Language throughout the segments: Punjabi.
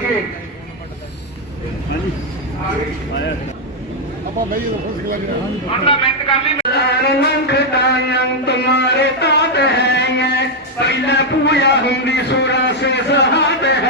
ਕਰਕੇ ਹਾਂਜੀ ਆਪਾਂ ਬਈ ਦੱਸੋ ਸਿਕਲਾ ਜਿਹੜਾ ਹਾਂਜੀ ਮੰਨਦਾ ਮਿਹਨਤ ਕਰ ਲਈ ਮੰਗਦਾਇੰ ਤੁਮਾਰੇ ਤਾਤ ਹੈ ਪਹਿਲਾ ਪੂਜਾ ਹੁੰਦੀ ਸੂਰਾ ਸੇ ਸਹਾਤ ਹੈ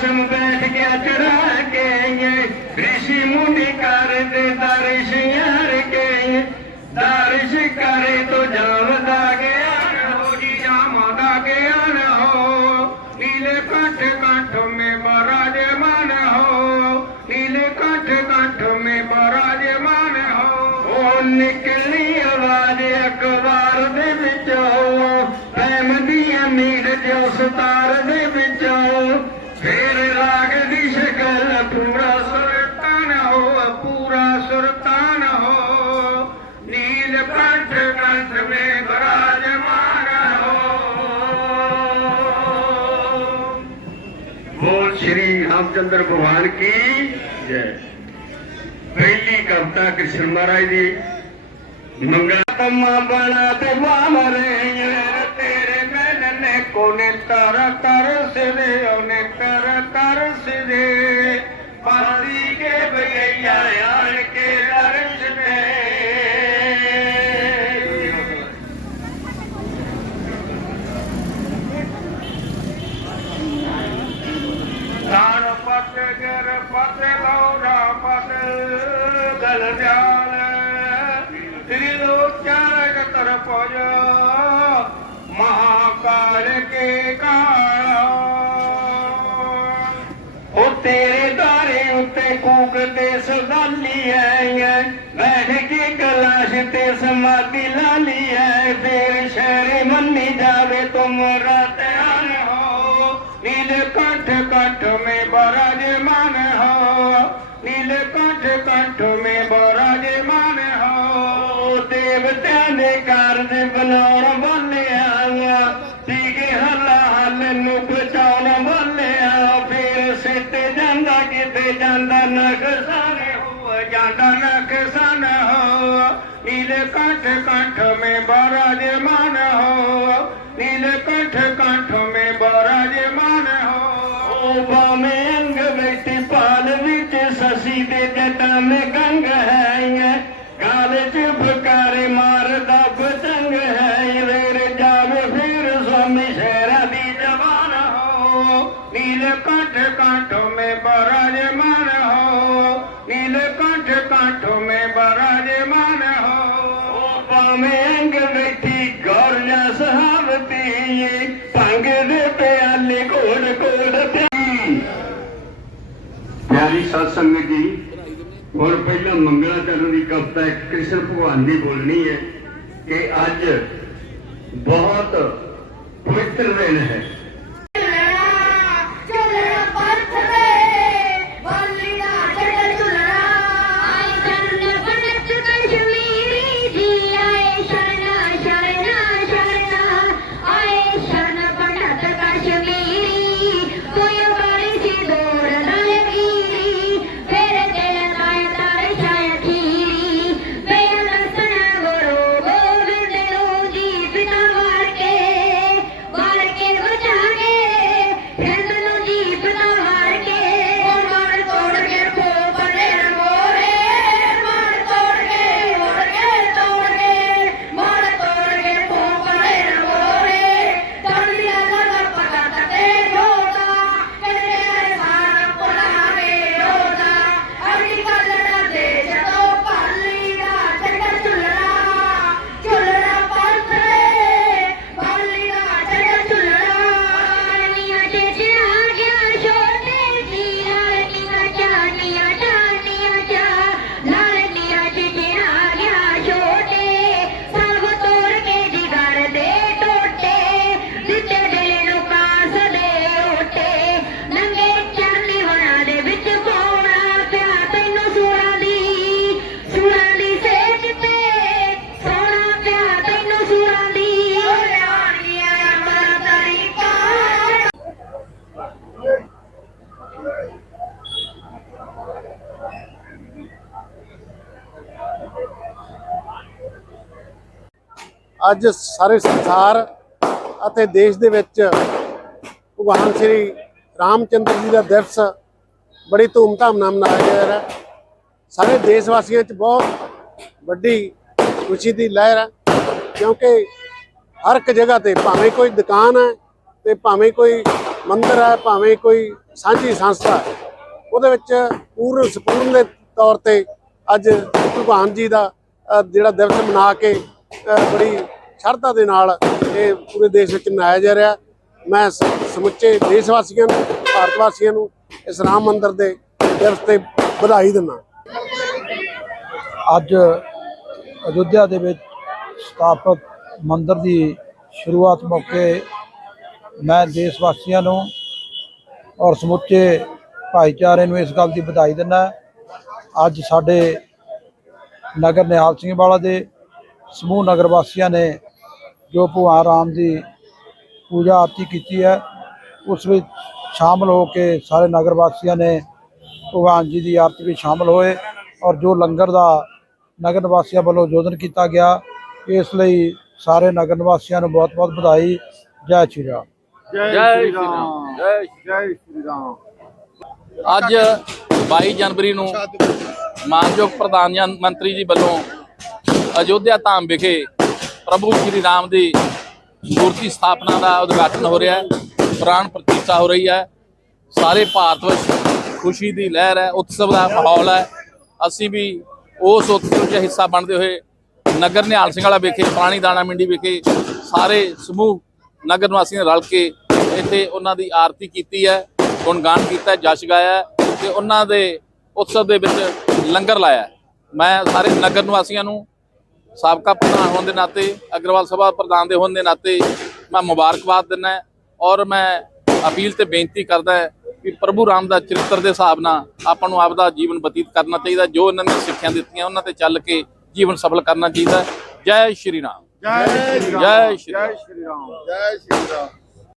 से पसम बैठ गया चढ़ा के ये ऋषि मुनि कर दे दर्श यार के दर्श करे तो जामदा ज्ञान हो जी जामदा ज्ञान हो नीले कंठ बोल श्री रामचंद्र भगवान की जय पहली कविता कृष्ण महाराज दी मंगल तम्मा बना ते वामरे तेरे मैंने कोने तर तर सिरे ओने कर कर सिरे ਪਤ ਗਰ ਪਤ ਲੌਰਾ ਪਤ ਗਲ ਜਾਲ ਤ੍ਰਿ ਲੋਚਾਰ ਤਰ ਪਜ ਮਹਾਕਾਲ ਕੇ ਕਾਲ ਉਹ ਤੇਰੇ ਦਾਰੇ ਉੱਤੇ ਕੂਕ ਤੇ ਸਦਾਲੀ ਐ ਬੈਠ ਕੇ ਕਲਾਸ਼ ਤੇ ਸਮਾਧੀ ਲਾਲੀ ਐ ਫੇਰ ਸ਼ਹਿਰੇ ਮੰਨੀ ਜਾਵੇ ਤੁਮਰਾ ਧਿਆਨ ਹੋ नील कंठ कंठ में बराजमान ਜਾਂਦਾ ਨਖਸਾਨ ਹੋ ਜਾਂਦਾ ਨਖਸਾਨ ਹੋ ਨੀਲ ਕੰਠ ਕੰਠ ਮੇ ਬਰਾਜ ਮਾਨ ਹੋ ਨੀਲ ਕੰਠ ਕੰਠ ਮੇ ਬਰਾਜ ਮਾਨ ਹੋ ਓ ਬਾਵੇਂ ਅੰਗ ਵਿੱਚ ਪਾਲ ਵਿੱਚ ਸਸੀ ਦੇ ਜਟਾਂ ਮੇ नील कंठ कंठ में बराजमान हो ओ बामे अंग बैठी गौर जा सहावती भंग दे प्याले घोड़ घोड़ प्याली ਪਿਆਰੀ ਸਾਧ ਸੰਗਤ ਜੀ ਹੁਣ ਪਹਿਲਾਂ ਮੰਗਲਾ ਕਰਨ ਦੀ ਕਵਿਤਾ ਇੱਕ ਕ੍ਰਿਸ਼ਨ ਭਗਵਾਨ ਦੀ ਬੋਲਣੀ ਹੈ ਕਿ ਅੱਜ ਬਹੁਤ ਪਵਿੱਤਰ ਦਿਨ ਹੈ ਅੱਜ ਸਾਰੇ ਸੰਸਾਰ ਅਤੇ ਦੇਸ਼ ਦੇ ਵਿੱਚ ਭਗਵਾਨ ਸ੍ਰੀ ਰਾਮਚੰਦਰ ਜੀ ਦਾ ਦਿਵਸ ਬੜੀ ਧੂਮਧਾਮ ਨਾਲ ਮਨਾਇਆ ਜਾ ਰਿਹਾ ਹੈ। ਸਾਰੇ ਦੇਸ਼ ਵਾਸੀਆਂ 'ਚ ਬਹੁਤ ਵੱਡੀ ਖੁਸ਼ੀ ਦੀ ਲਹਿਰ ਹੈ, ਕਿਉਂਕਿ ਹਰ ਇੱਕ ਜਗ੍ਹਾ ਤੇ ਭਾਵੇਂ ਕੋਈ ਦੁਕਾਨ ਹੈ ਤੇ ਭਾਵੇਂ ਕੋਈ ਮੰਦਿਰ ਹੈ, ਭਾਵੇਂ ਕੋਈ ਸਾਂਝੀ ਸੰਸਥਾ ਹੈ, ਉਹਦੇ ਵਿੱਚ ਪੂਰਨ ਸੰਪੂਰਨ ਦੇ ਤੌਰ ਤੇ ਅੱਜ ਭਗਵਾਨ ਜੀ ਦਾ ਜਿਹੜਾ ਦਿਵਸ ਮਨਾ ਕੇ ਬੜੀ ਸ਼ਰਧਾ ਦੇ ਨਾਲ ਇਹ ਪੂਰੇ ਦੇਸ਼ ਵਿੱਚ ਮਨਾਇਆ ਜਾ ਰਿਹਾ। ਮੈਂ ਸਮੁੱਚੇ ਦੇਸ਼ ਵਾਸੀਆਂ ਨੂੰ, ਭਾਰਤ ਵਾਸੀਆਂ ਨੂੰ ਇਸ ਰਾਮ ਮੰਦਿਰ ਦੇ ਦਿਵਸ ਤੇ ਵਧਾਈ ਦਿੰਦਾ ਅੱਜ ਅਯੁੱਧਿਆ ਦੇ ਵਿੱਚ ਸਥਾਪਿਤ ਮੰਦਿਰ ਦੀ ਸ਼ੁਰੂਆਤ ਮੌਕੇ ਮੈਂ ਦੇਸ਼ ਵਾਸੀਆਂ ਨੂੰ ਔਰ ਸਮੁੱਚੇ ਭਾਈਚਾਰੇ ਨੂੰ ਇਸ ਗੱਲ ਦੀ ਵਧਾਈ ਦਿੰਦਾ ਅੱਜ ਸਾਡੇ ਨਗਰ ਨਿਹਾਲ ਸਿੰਘ ਵਾਲਾ ਦੇ ਸਮੂਹ ਨਗਰ ਵਾਸੀਆਂ ਨੇ ਜੋ ਭਗਵਾਨ ਰਾਮ ਦੀ ਪੂਜਾ ਆਰਤੀ ਕੀਤੀ ਹੈ ਉਸ ਵਿੱਚ ਸ਼ਾਮਲ ਹੋ ਕੇ ਸਾਰੇ ਨਗਰ ਵਾਸੀਆਂ ਨੇ ਭਗਵਾਨ ਜੀ ਦੀ ਆਰਤੀ ਵਿੱਚ ਸ਼ਾਮਲ ਹੋਏ ਔਰ ਜੋ ਲੰਗਰ ਦਾ ਨਗਰ ਨਿਵਾਸੀਆਂ ਵੱਲੋਂ ਯੋਜਨ ਕੀਤਾ ਗਿਆ ਇਸ ਲਈ ਸਾਰੇ ਨਗਰ ਨਿਵਾਸੀਆਂ ਨੂੰ ਬਹੁਤ-ਬਹੁਤ ਵਧਾਈ। ਜੈ ਸ਼੍ਰੀ ਰਾਮ। ਜੈ ਸ਼੍ਰੀ ਰਾਮ। ਜੈ ਜੈ ਸ਼੍ਰੀ ਰਾਮ। ਅੱਜ 22 ਜਨਵਰੀ ਨੂੰ ਮਾਨਯੋਗ ਪ੍ਰਧਾਨ ਜਨ- ਮੰਤਰੀ ਜੀ ਵੱਲੋਂ ਅਯੋਧਿਆ ਧਾਮ ਵਿਖੇ ਪ੍ਰਭੂ ਸ਼੍ਰੀ ਰਾਮ ਦੀ ਮੂਰਤੀ ਸਥਾਪਨਾ ਦਾ ਉਦਘਾਟਨ ਹੋ ਰਿਹਾ ਹੈ। ਪ੍ਰਾਣ ਪ੍ਰਤੀਸ਼ਠਾ ਹੋ ਰਹੀ ਹੈ। ਸਾਰੇ ਭਾਰਤ ਵਿੱਚ ਖੁਸ਼ੀ ਦੀ ਲਹਿਰ ਹੈ, ਉਤਸਵ ਦਾ ਮਾਹੌਲ ਹੈ। ਅਸੀਂ ਵੀ ਉਸ ਉਤਸਵ 'ਚ ਹਿੱਸਾ ਬਣਦੇ ਹੋਏ ਨਗਰ ਨਿਹਾਲ ਸਿੰਘ ਵਾਲਾ ਵਿਖੇ ਪਾਣੀ ਦਾਣਾ ਮੰਡੀ ਵਿਖੇ ਸਾਰੇ ਸਮੂਹ, ਨਗਰ ਨਿਵਾਸੀਆਂ ਨੇ ਰਲ ਕੇ ਇੱਥੇ ਉਹਨਾਂ ਦੀ ਆਰਤੀ ਕੀਤੀ ਹੈ, ਗੁਣਗਾਨ ਕੀਤਾ, ਜਸ਼ ਗਾਇਆ ਹੈ ਤੇ ਉਹਨਾਂ ਦੇ ਉਤਸਵ ਦੇ ਵਿੱਚ ਲੰਗਰ ਲਾਇਆ ਮੈਂ ਸਾਰੇ ਨਗਰ ਨਿਵਾਸੀਆਂ ਨੂੰ ਸਾਬਕਾ ਪ੍ਰਧਾਨ ਹੋਣ ਦੇ ਨਾਤੇ ਅਗਰਵਾਲ ਸਭਾ ਪ੍ਰਧਾਨ ਦੇ ਹੋਣ ਦੇ ਨਾਤੇ ਮੈਂ ਮੁਬਾਰਕਬਾਦ ਦਿੰਦਾ ਔਰ ਮੈਂ ਅਪੀਲ ਤੇ ਬੇਨਤੀ ਕਰਦਾ ਹੈ ਕਿ ਪ੍ਰਭੂ ਰਾਮ ਦਾ ਚਰਿੱਤਰ ਦੇ ਹਿਸਾਬ ਨਾਲ ਆਪਾਂ ਨੂੰ ਆਪਦਾ ਜੀਵਨ ਬਤੀਤ ਕਰਨਾ ਚਾਹੀਦਾ ਜੋ ਇਹਨਾਂ ਨੇ ਸਿੱਖਿਆ ਦਿੱਤੀਆਂ ਉਹਨਾਂ ਤੇ ਚੱਲ ਕੇ ਜੀਵਨ ਸਫਲ ਕਰਨਾ ਚਾਹੀਦਾ। ਜੈ ਸ਼੍ਰੀ ਰਾਮ। ਜੈ ਸ਼੍ਰੀ ਜੈ ਰਾਮ ਸ਼੍ਰੀ ਰਾਮ। ਜੈ ਸ਼੍ਰੀ ਰਾਮ।